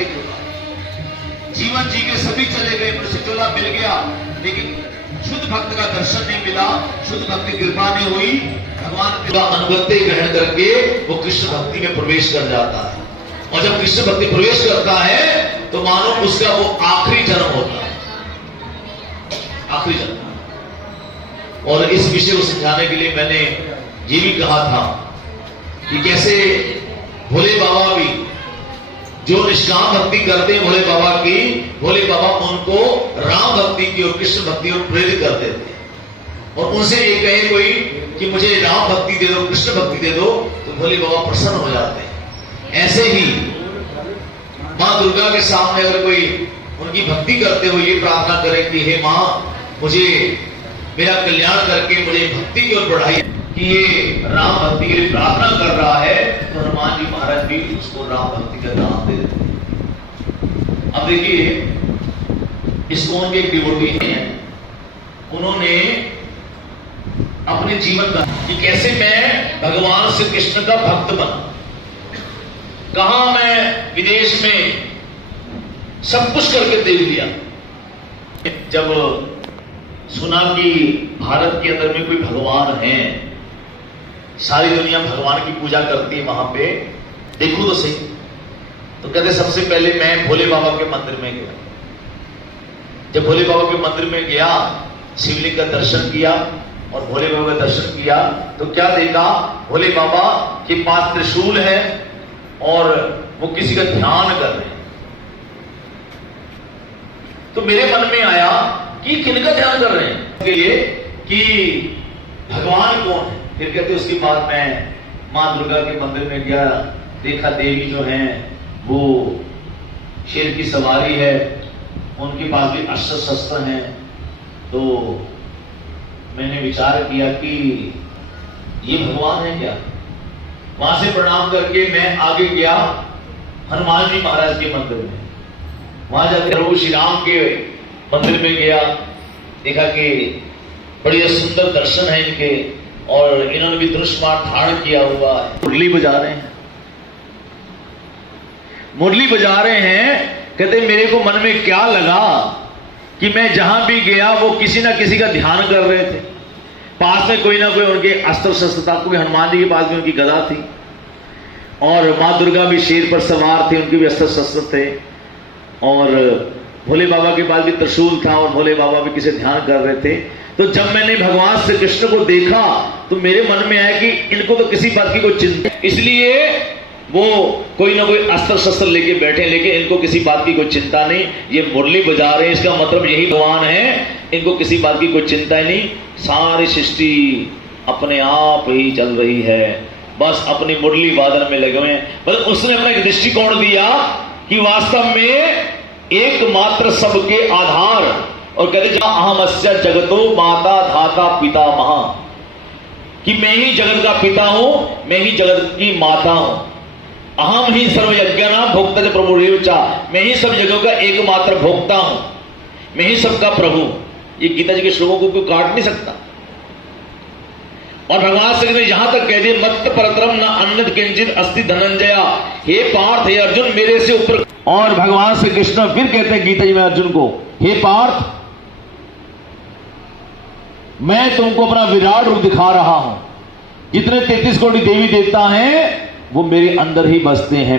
की कृपा। जीवन जी के सभी चले गए, मनुष्य चोला मिल गया, लेकिन शुद्ध भक्त का दर्शन नहीं मिला, शुद्ध भक्ति कृपा नहीं हुई। भगवान का अनुगत्य ग्रहण करके वो कृष्ण भक्ति में प्रवेश कर जाता है, और जब कृष्ण भक्ति प्रवेश करता है तो मानो उसका वो आखिरी जन्म होता है, आखिरी जन्म। और इस विषय को समझाने के लिए मैंने ये भी कहा था कि कैसे भोले बाबा भी जो निष्काम भक्ति करते हैं भोले बाबा की, भोले बाबा उनको राम भक्ति की और कृष्ण भक्ति और प्रेरित कर देते हैं। और उनसे ये कहे कोई कि मुझे राम भक्ति दे दो, कृष्ण भक्ति दे दो, तो भोले बाबा प्रसन्न हो जाते हैं। ऐसे ही मां दुर्गा के सामने अगर कोई उनकी भक्ति करते हुए ये प्रार्थना करे कि हे मां, मुझे मेरा कल्याण करके मुझे भक्ति की ओर बढ़ाइए, कि ये राम भक्ति के लिए प्रार्थना कर रहा है, तो हनुमान जी महाराज भी उसको राम भक्ति का नाम दे देते हैं। अब देखिए, इस्कॉन के एक डिवोटी हैं, उन्होंने अपने जीवन का कि कैसे मैं भगवान श्री कृष्ण का भक्त बना। कहा मैं विदेश में सब कुछ करके देख लिया, जब सुना कि भारत के अंदर में कोई भगवान है, सारी दुनिया भगवान की पूजा करती है, वहां पे देखो तो सही। तो कहते सबसे पहले मैं भोले बाबा के मंदिर में गया। जब भोले बाबा के मंदिर में गया, शिवलिंग का दर्शन किया और भोले बाबा का दर्शन किया, तो क्या देखा, भोले बाबा के पास त्रिशूल है और वो किसी का ध्यान कर रहे हैं। तो मेरे मन में आया कि किनका ध्यान कर रहे हैं, ये कि भगवान कौन है। फिर कहते उसके बाद मैं मां दुर्गा के मंदिर में गया, देखा देवी जो हैं वो शेर की सवारी है, उनके पास भी अस्त्र शस्त्र हैं। तो मैंने विचार किया कि ये भगवान है क्या। वहां से प्रणाम करके मैं आगे गया हनुमान जी महाराज के मंदिर में। वहां जाकर प्रभु श्री राम के मंदिर में गया, देखा कि बड़ी सुंदर दर्शन है इनके, और इन्होंने भी धनुष्मान धारण किया हुआ है, मुरली बजा रहे हैं, मुरली बजा रहे हैं। कहते मेरे को मन में क्या लगा कि मैं जहां भी गया वो किसी ना किसी का ध्यान कर रहे थे। पास में कोई ना कोई उनके अस्त्र शस्त्र था, कोई हनुमान जी के पास भी उनकी गदा थी, और मां दुर्गा भी शेर पर सवार थे, उनके भी अस्त्र शस्त्र थे, और भोले बाबा के पास भी त्रिशूल था, और भोले बाबा भी किसी ध्यान कर रहे थे। तो जब मैंने भगवान श्री कृष्ण को देखा तो मेरे मन में आया कि इनको तो किसी बात की कोई चिंता, इसलिए वो कोई ना कोई अस्त्र शस्त्र लेके बैठे, लेकिन इनको किसी बात की कोई चिंता नहीं, ये मुरली बजा रहे हैं, इसका मतलब यही भगवान है, इनको किसी बात की कोई चिंता ही नहीं। सारी सृष्टि अपने आप ही चल रही है, बस अपनी मुरली वादन में लगे हुए हैं। मतलब उसने अपना एक दृष्टिकोण दिया कि वास्तव में एकमात्र सबके आधार, और कहते अहमस्य जगतो माता धाता पिता महा, कि मैं ही जगत का पिता हूं, मैं ही जगत की माता हूं। अहम ही सर्वयज्ञानां भोक्ता च प्रभु रेवचा, मैं ही सब जगहों का एकमात्र भोक्ता हूं, मैं ही सबका प्रभु। ये गीता जी के श्लोकों को कोई काट नहीं सकता। और भगवान श्री कृष्ण यहां तक कह दिए मत्त परतरम न अन्नद किंचित अस्ति धनंजया, हे पार्थ, हे अर्जुन, मेरे से ऊपर। और भगवान श्री कृष्ण फिर कहते हैं गीता जी में अर्जुन को, हे पार्थ, मैं तुमको अपना विराट रूप दिखा रहा हूं, जितने 33 कोटि देवी देवता हैं वो मेरे अंदर ही बसते हैं।